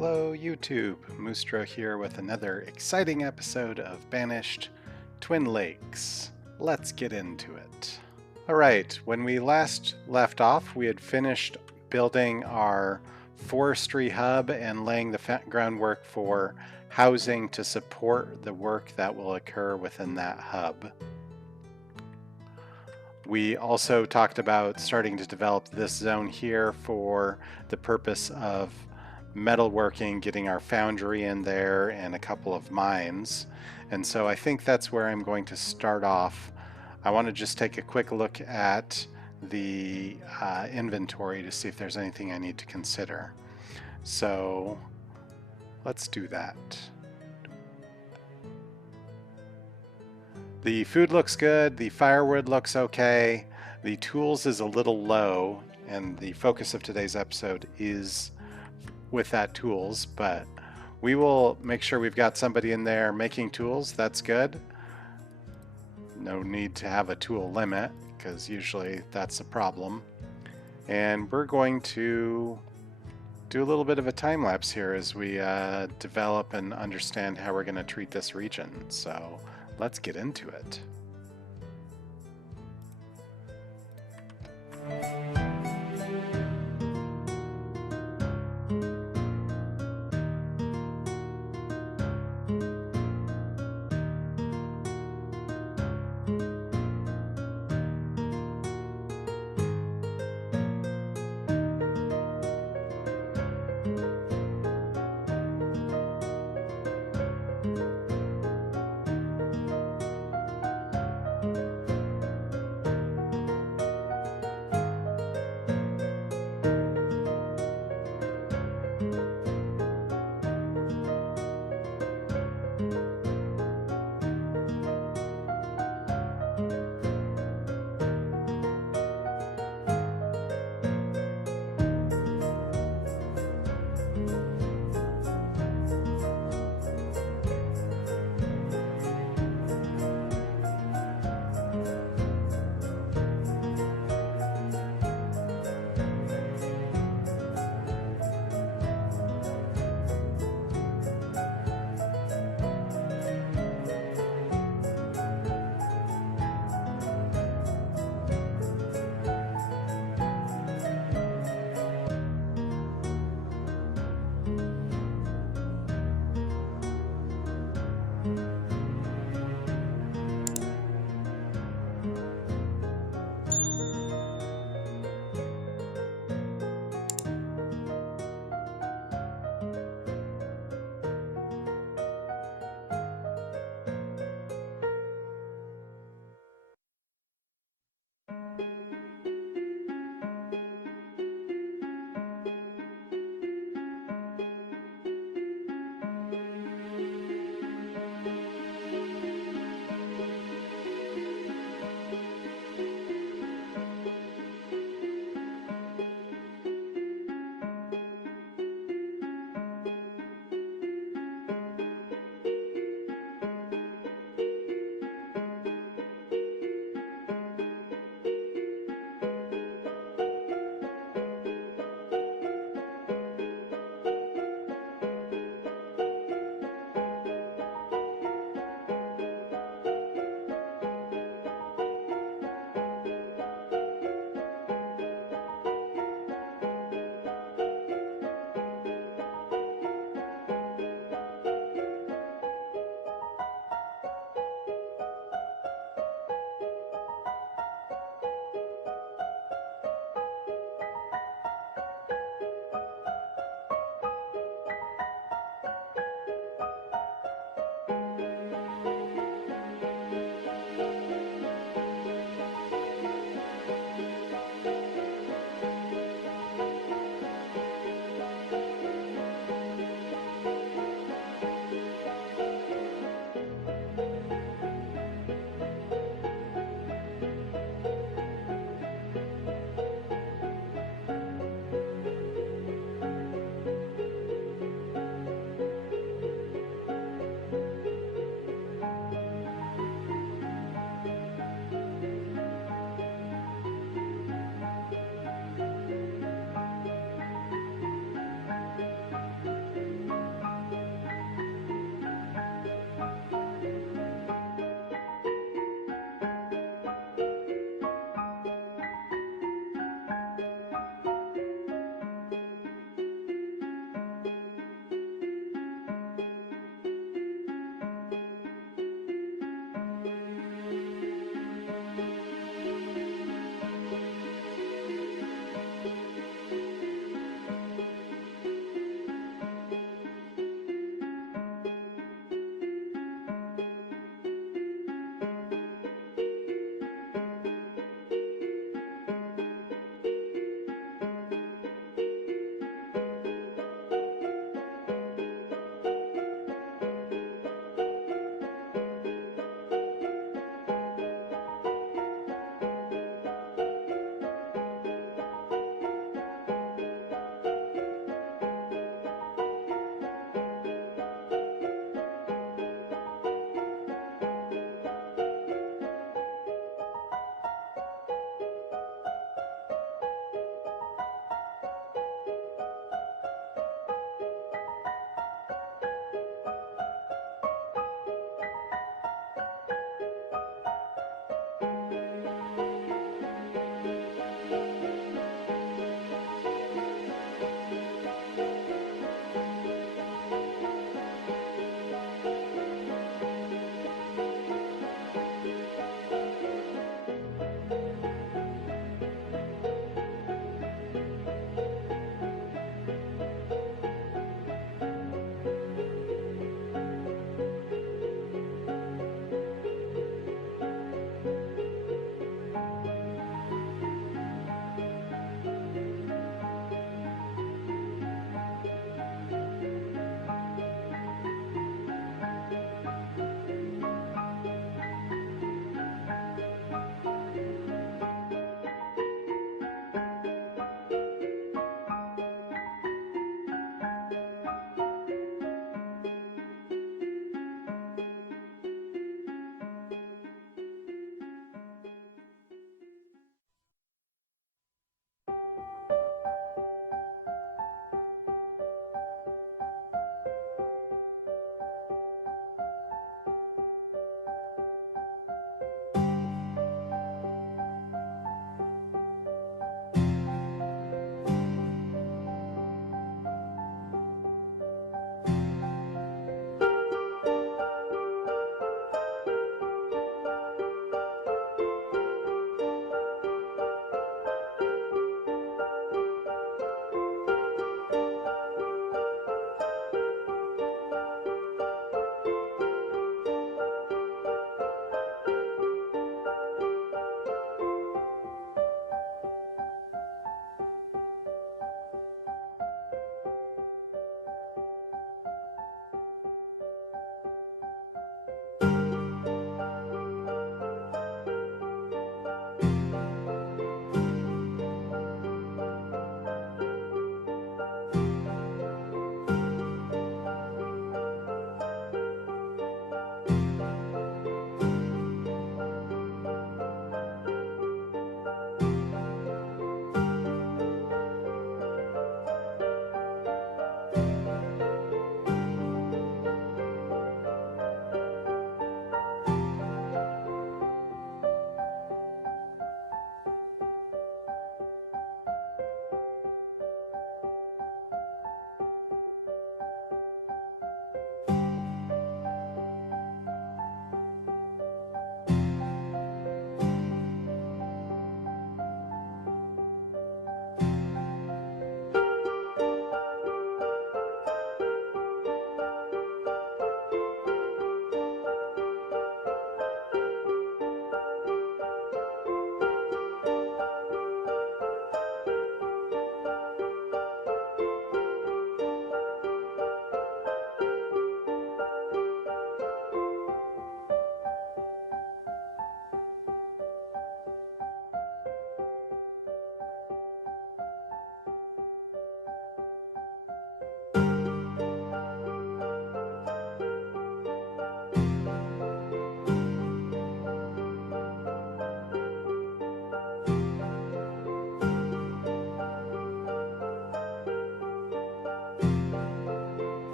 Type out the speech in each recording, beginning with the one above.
Hello YouTube, Moostra here with another exciting episode of Banished Twin Lakes. Let's get into it. Alright, when we last left off, we had finished building our forestry hub and laying the groundwork for housing to support the work that will occur within that hub. We also talked about starting to develop this zone here for the purpose of metalworking, getting our foundry in there and a couple of mines. And so I think that's where I'm going to start off. I want to just take a quick look at the inventory to see if there's anything I need to consider. So let's do that. The food looks good, the firewood looks okay, the tools is a little low, and the focus of today's episode is with that tools, but we will make sure we've got somebody in there making tools. That's good. No need to have a tool limit, because usually that's a problem. And we're going to do a little bit of a time lapse here as we develop and understand how we're going to treat this region. So let's get into it.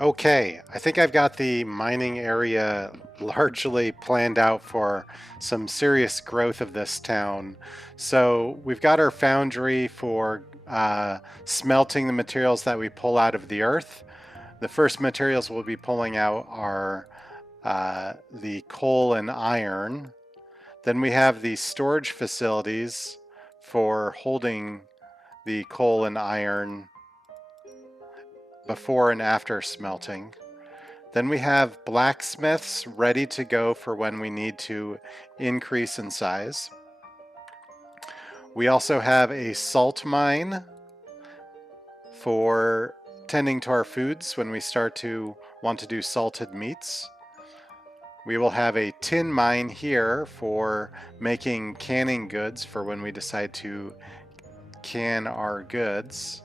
Okay, I think I've got the mining area largely planned out for some serious growth of this town. So we've got our foundry for smelting the materials that we pull out of the earth. The first materials we'll be pulling out are the coal and iron. Then we have the storage facilities for holding the coal and iron before and after smelting. Then we have blacksmiths ready to go for when we need to increase in size. We also have a salt mine for tending to our foods when we start to want to do salted meats. We will have a tin mine here for making canning goods for when we decide to can our goods.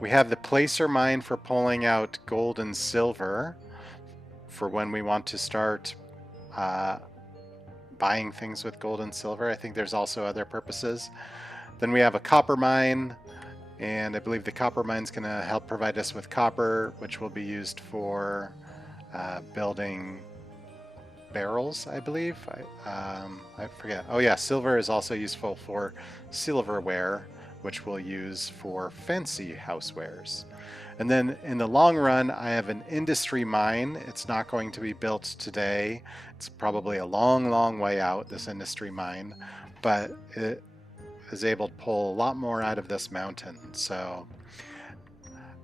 We have the placer mine for pulling out gold and silver for when we want to start buying things with gold and silver. I think there's also other purposes. Then we have a copper mine, and I believe the copper mine is going to help provide us with copper, which will be used for building barrels, I believe. I forget. Oh yeah, silver is also useful for silverware, which we'll use for fancy housewares. And then in the long run, I have an industry mine. It's not going to be built today. It's probably a long, long way out, this industry mine, but it is able to pull a lot more out of this mountain. So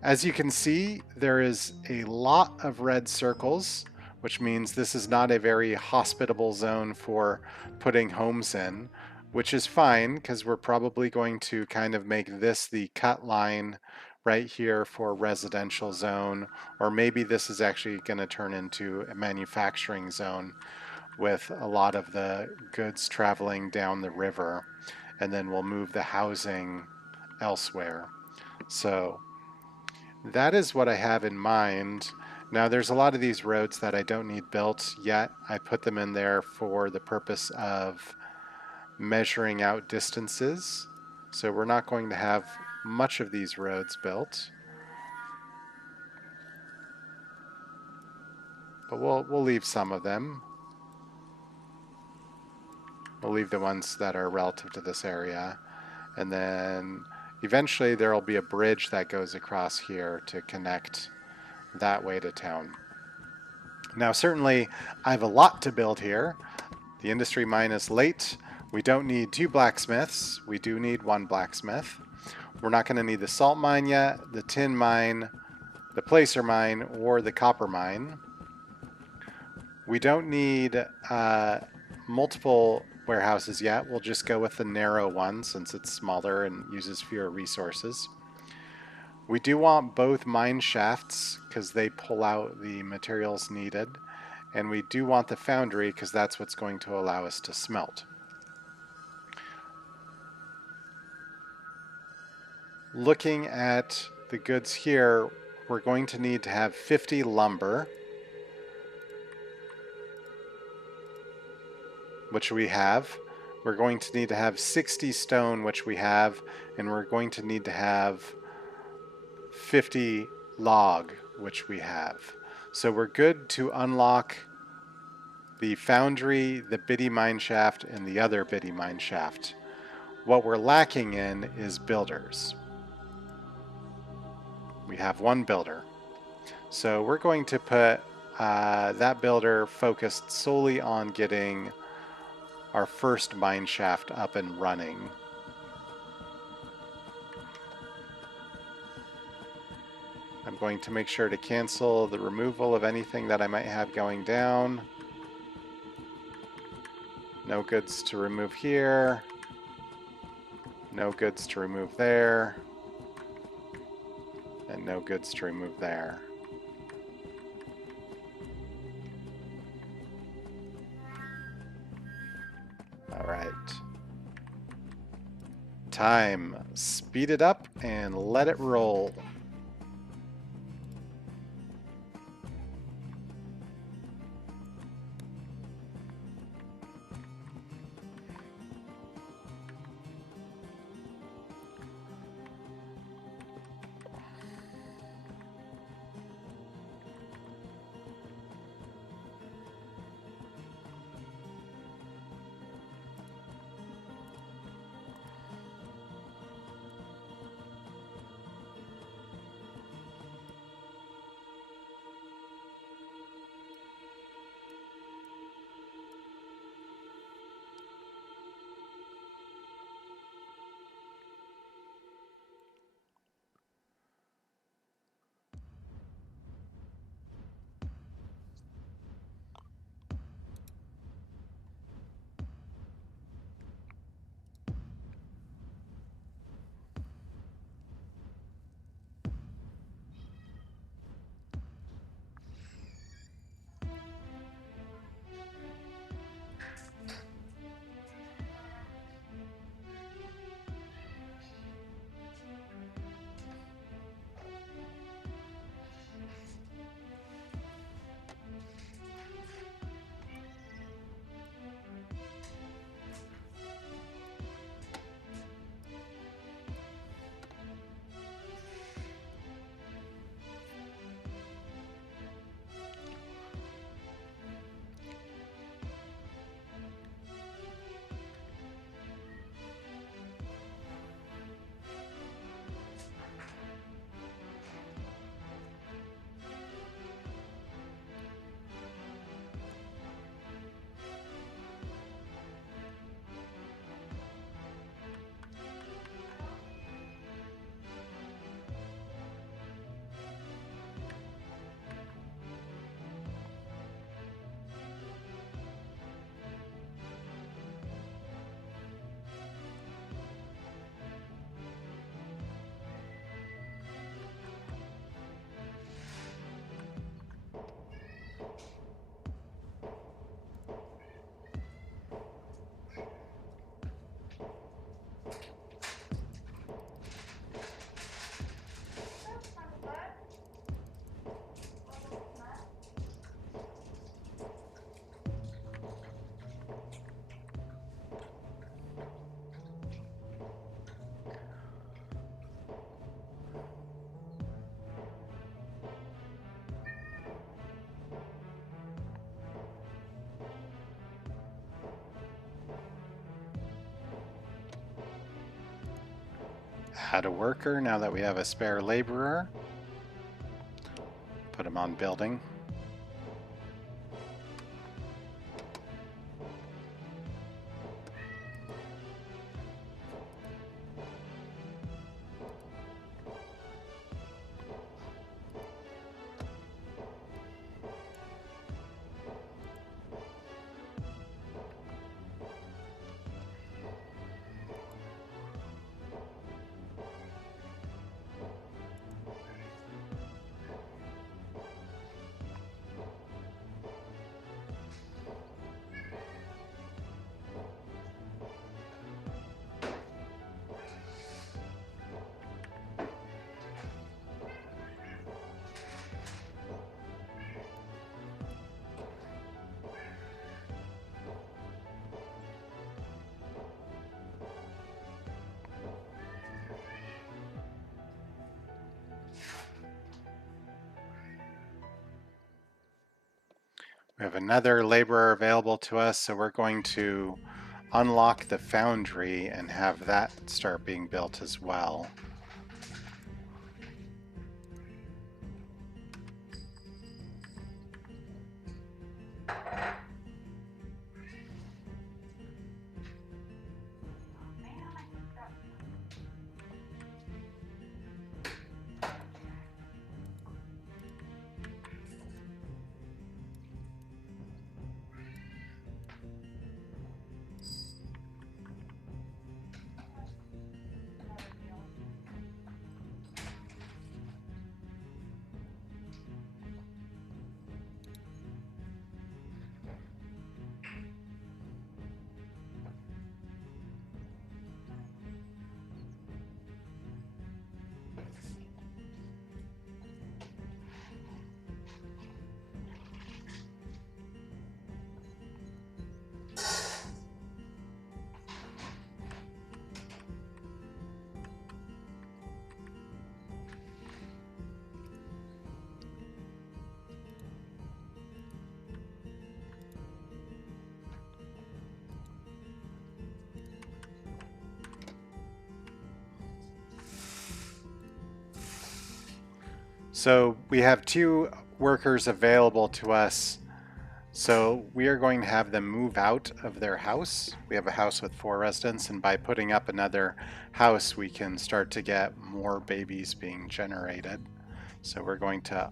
as you can see, there is a lot of red circles, which means this is not a very hospitable zone for putting homes in, which is fine because we're probably going to kind of make this the cut line right here for a residential zone, or maybe this is actually going to turn into a manufacturing zone with a lot of the goods traveling down the river, and then we'll move the housing elsewhere. So that is what I have in mind. Now there's a lot of these roads that I don't need built yet. I put them in there for the purpose of measuring out distances. So we're not going to have much of these roads built. But we'll leave some of them. We'll leave the ones that are relative to this area. And then eventually there will be a bridge that goes across here to connect that way to town. Now certainly I have a lot to build here. The industry mine is late. We don't need 2 blacksmiths. We do need 1 blacksmith. We're not going to need the salt mine yet, the tin mine, the placer mine, or the copper mine. We don't need multiple warehouses yet. We'll just go with the narrow one since it's smaller and uses fewer resources. We do want both mine shafts because they pull out the materials needed. And we do want the foundry because that's what's going to allow us to smelt. Looking at the goods here, we're going to need to have 50 lumber, which we have. We're going to need to have 60 stone, which we have, and we're going to need to have 50 log, which we have. So we're good to unlock the foundry, the Biddy mine shaft, and the other Biddy mine shaft. What we're lacking in is builders. We have 1 builder. So we're going to put that builder focused solely on getting our first mine shaft up and running. I'm going to make sure to cancel the removal of anything that I might have going down. No goods to remove here. No goods to remove there. And no goods to remove there. All right. Time. Speed it up and let it roll. add a worker now that we have a spare laborer. Put him on building. We have another laborer available to us, so we're going to unlock the foundry and have that start being built as well. So we have 2 workers available to us. So we are going to have them move out of their house. We have a house with 4 residents, and by putting up another house, we can start to get more babies being generated. So we're going to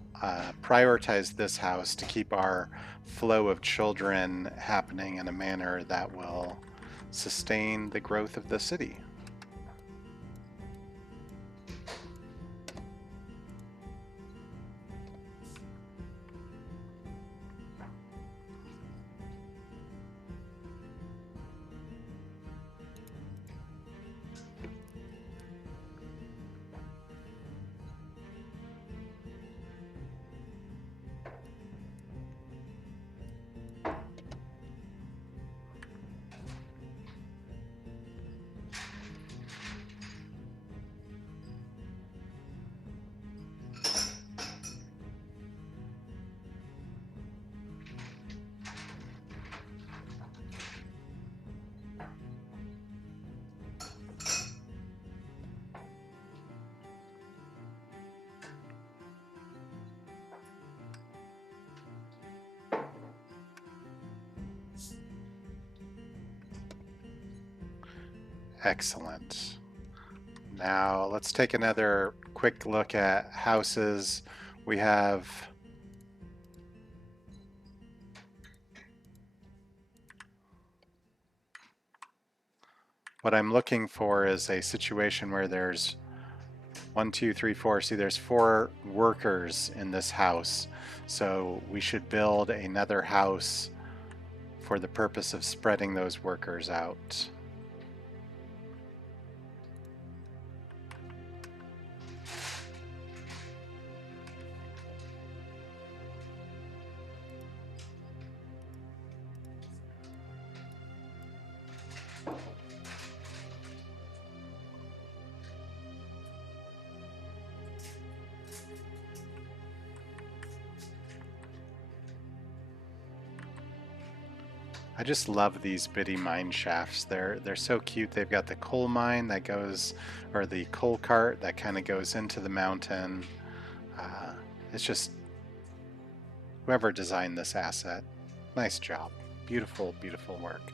prioritize this house to keep our flow of children happening in a manner that will sustain the growth of the city. Excellent. Now let's take another quick look at houses. We have what I'm looking for is a situation where there's 1, 2, 3, 4. See, there's 4 workers in this house. So we should build another house for the purpose of spreading those workers out. I just love these bitty mine shafts. They're so cute. They've got the coal mine that goes, or the coal cart that kind of goes into the mountain. It's just whoever designed this asset, nice job. Beautiful, beautiful work.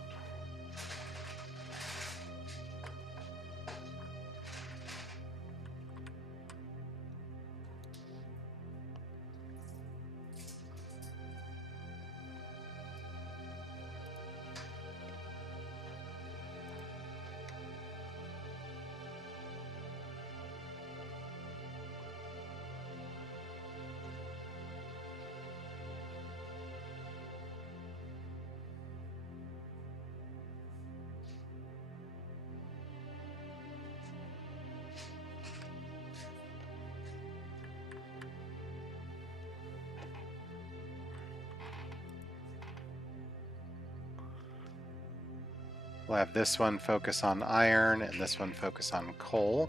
We'll have this one focus on iron and this one focus on coal.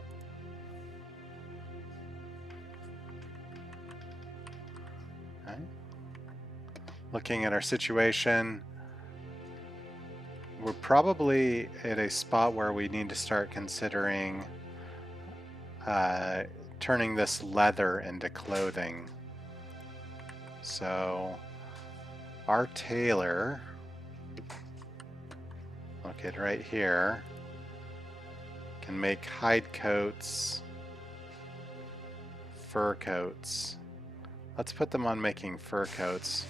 Okay. Looking at our situation, we're probably at a spot where we need to start considering turning this leather into clothing. So our tailor, located right here, can make hide coats, fur coats. Let's put them on making fur coats.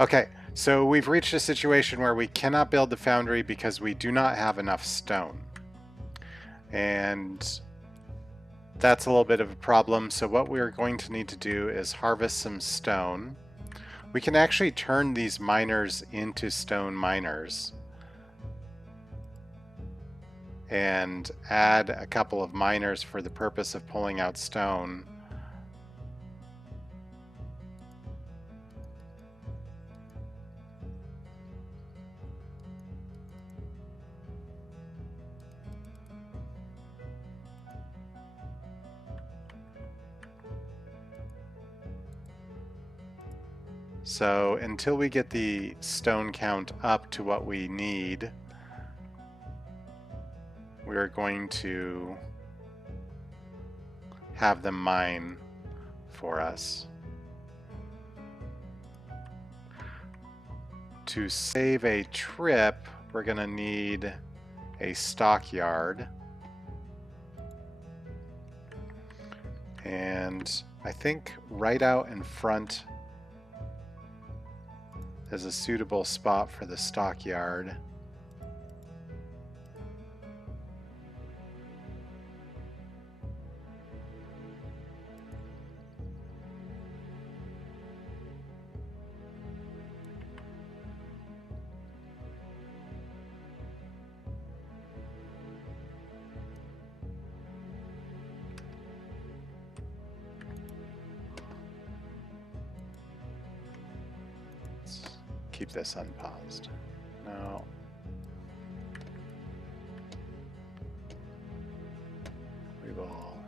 Okay, so we've reached a situation where we cannot build the foundry because we do not have enough stone. And that's a little bit of a problem. So what we're going to need to do is harvest some stone. We can actually turn these miners into stone miners and add a couple of miners for the purpose of pulling out stone. So until we get the stone count up to what we need, we're going to have them mine for us. To save a trip, we're going to need a stockyard. And I think right out in front is a suitable spot for the stockyard. Keep this unpaused. No. We will.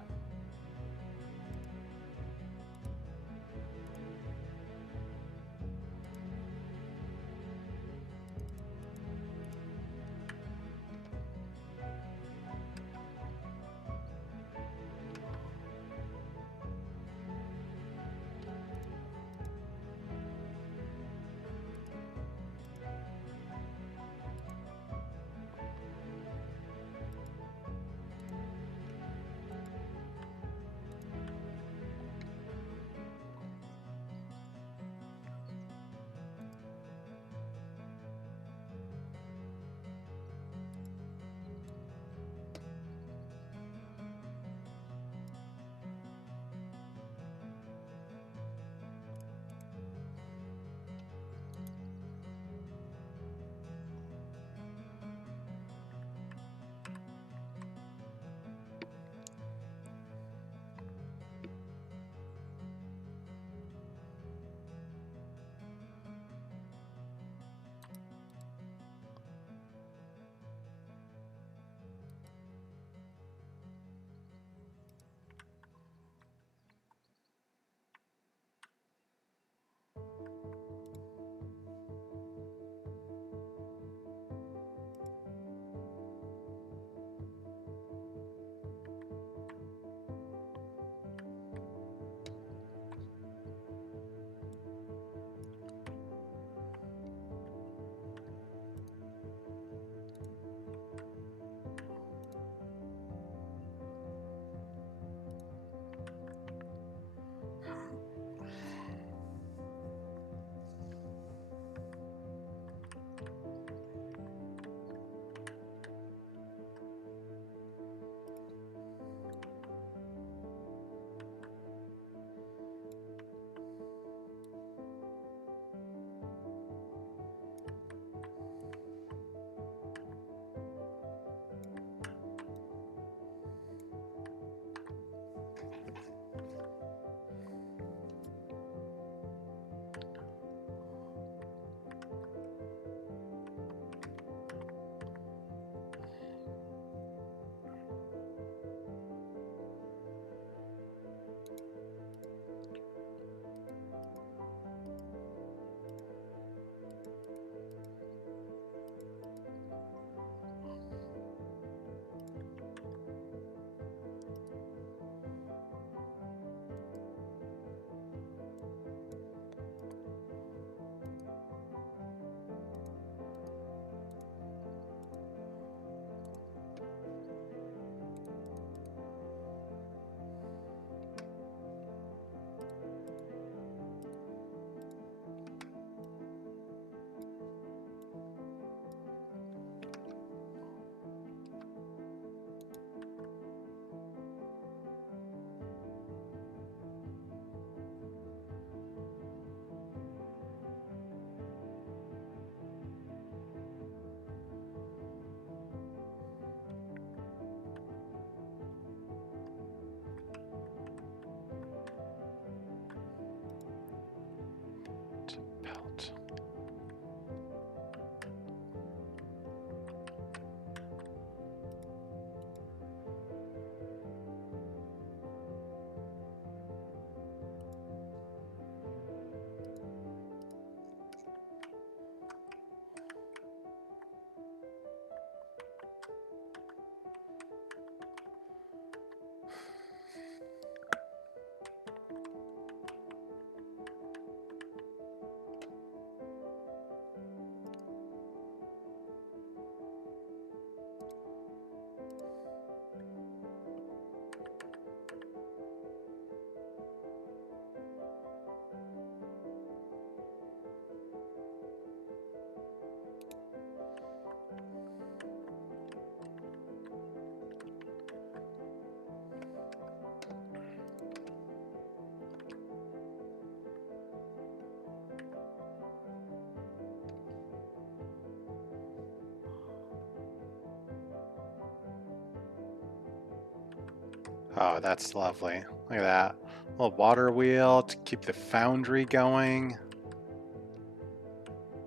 Oh, that's lovely. Look at that. Little water wheel to keep the foundry going.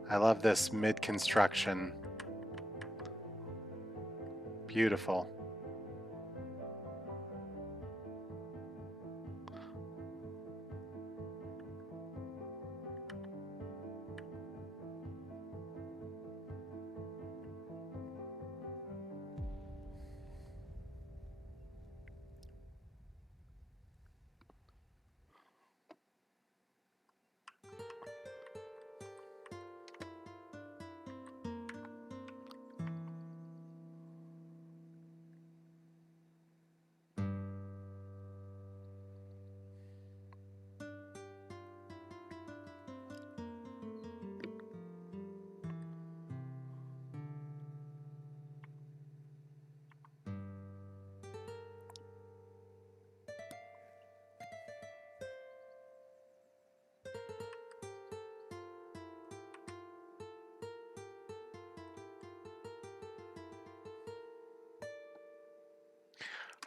I love this mid-construction. Beautiful.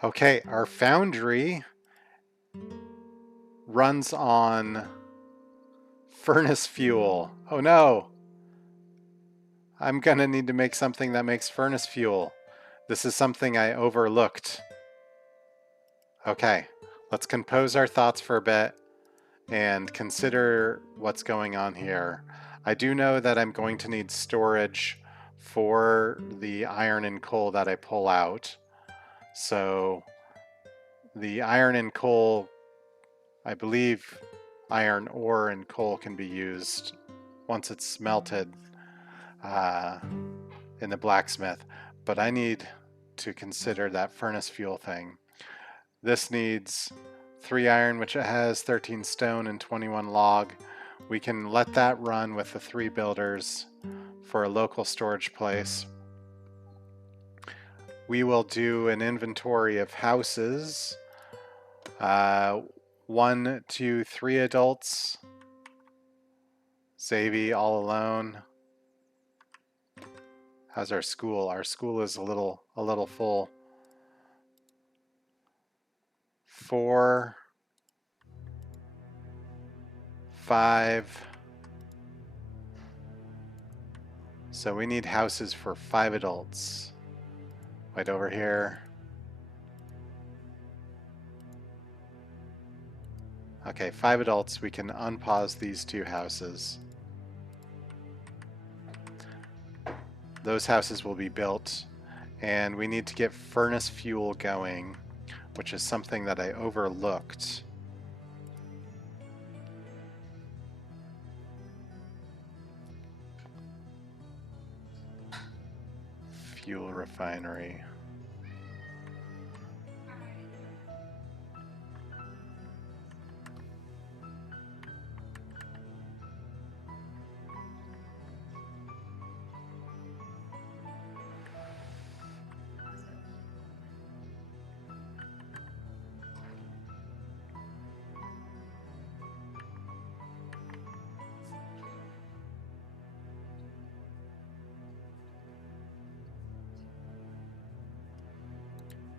Okay, our foundry runs on furnace fuel. Oh no! I'm gonna need to make something that makes furnace fuel. This is something I overlooked. Okay, let's compose our thoughts for a bit and consider what's going on here. I do know that I'm going to need storage for the iron and coal that I pull out. So the iron and coal, I believe iron ore and coal can be used once it's smelted in the blacksmith, but I need to consider that furnace fuel thing. This needs 3 iron, which it has 13 stone and 21 log. We can let that run with the 3 builders for a local storage place. We will do an inventory of houses. 1, 2, 3 adults. Xavi all alone. How's our school? Our school is a little full. 4, 5. So we need houses for 5 adults. Right over here. Okay, 5 adults. We can unpause these 2 houses. Those houses will be built, and we need to get furnace fuel going, which is something that I overlooked. Fuel refinery.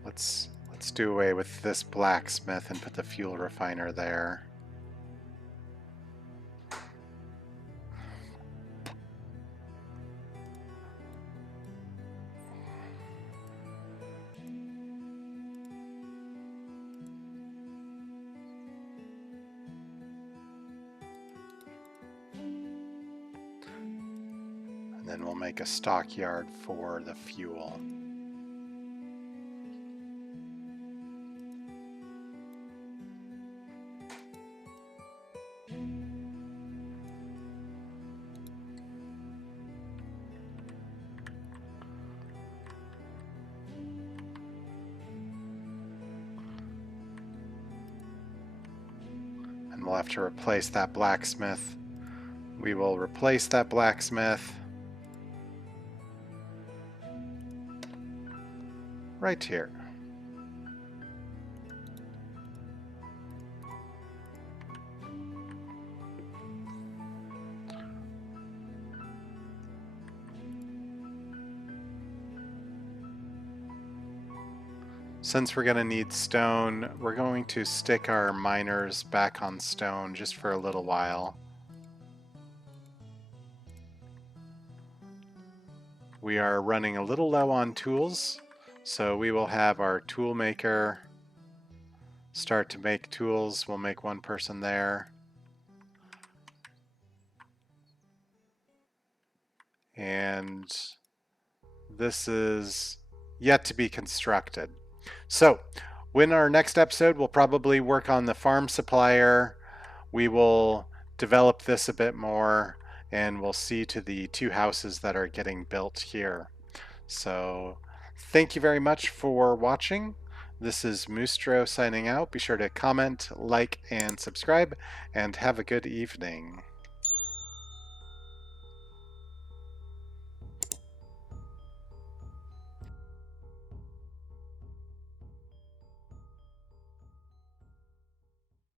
Let's do away with this blacksmith and put the fuel refiner there. And then we'll make a stockyard for the fuel. And we'll have to replace that blacksmith. We will replace that blacksmith right here. Since we're going to need stone, we're going to stick our miners back on stone just for a little while. We are running a little low on tools, so we will have our tool maker start to make tools. We'll make one person there. And this is yet to be constructed. So, in our next episode, we'll probably work on the farm supplier. We will develop this a bit more, and we'll see to the 2 houses that are getting built here. So, thank you very much for watching. This is Moostro signing out. Be sure to comment, like, and subscribe, and have a good evening.